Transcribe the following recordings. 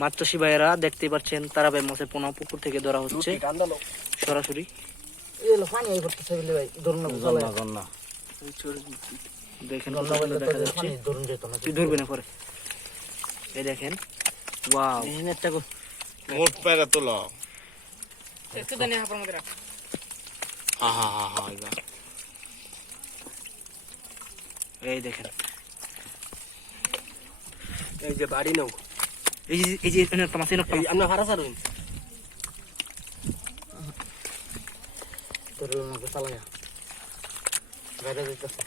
মাছ চাষি ভাইয়েরা দেখতেই পাচ্ছেন তারাবাই মাছের পোনা পুকুর থেকে ধরা হচ্ছে। সরাসরি। এই করতেছে বলে ভাই ধরুন না বুঝালে দেখেন গন্না কত বলে সুন্দর দেখা যাচ্ছে। পানি ধরুন যেত না তুই ধরবি না পরে। এই দেখেন ওয়াও। নেটটা মোট প্যারা তোলো একটু দানে হাফার মধ্যে রাখ। হা হা হা হা এই দেখেন। এই যে বাড়ি নাও এই যে এই যে এখানে একটা মাছ একটা আমরা ভাড়া ছাড়ুন ধরুন না চালায়া বাইরে যাইতেছে।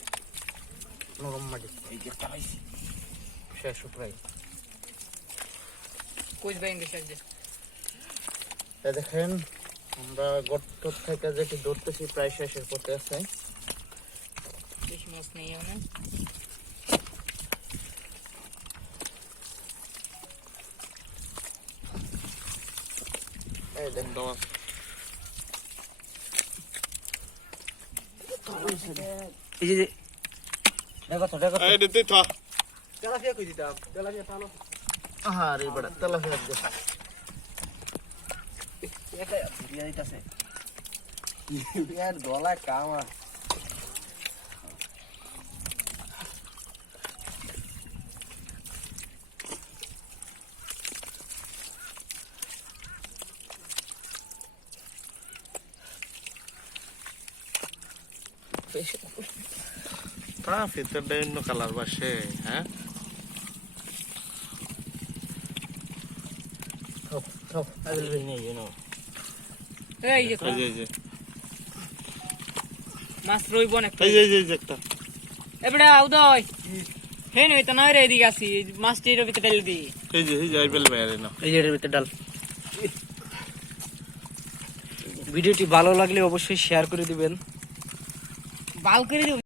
নরম মাটি। এই যে চালাইছি। শেষ কুচ বাইন দেখেন আমরা গর্ত থেকে যেটি ধরতেছি প্রায় শেষের পথে আছে। বেশি মাছ নেই মানে এই যে দেখো তো দেখো এই দিতে থা। তেলাপিয়া কই দিতাম? তেলাপিয়া টানো আরে বড় তেলাপিয়া দে এটা ভিডিও দিতাছে ইয়ার গলা কামা তা ফিতারটা অন্য কালার বাসে হ্যাঁ? মাছ রইব না একটা। এবারে উদয়। হে নই তো নয় রে এদিকে আসি মাছটির ভিতরে ঢেলে দি। এই যে এই যে আইবেল বাইরে না। এই যে এটার ভিতরে ডাল ভিডিওটি ভালো লাগলে অবশ্যই শেয়ার করে দিবেন। বাল করে দিব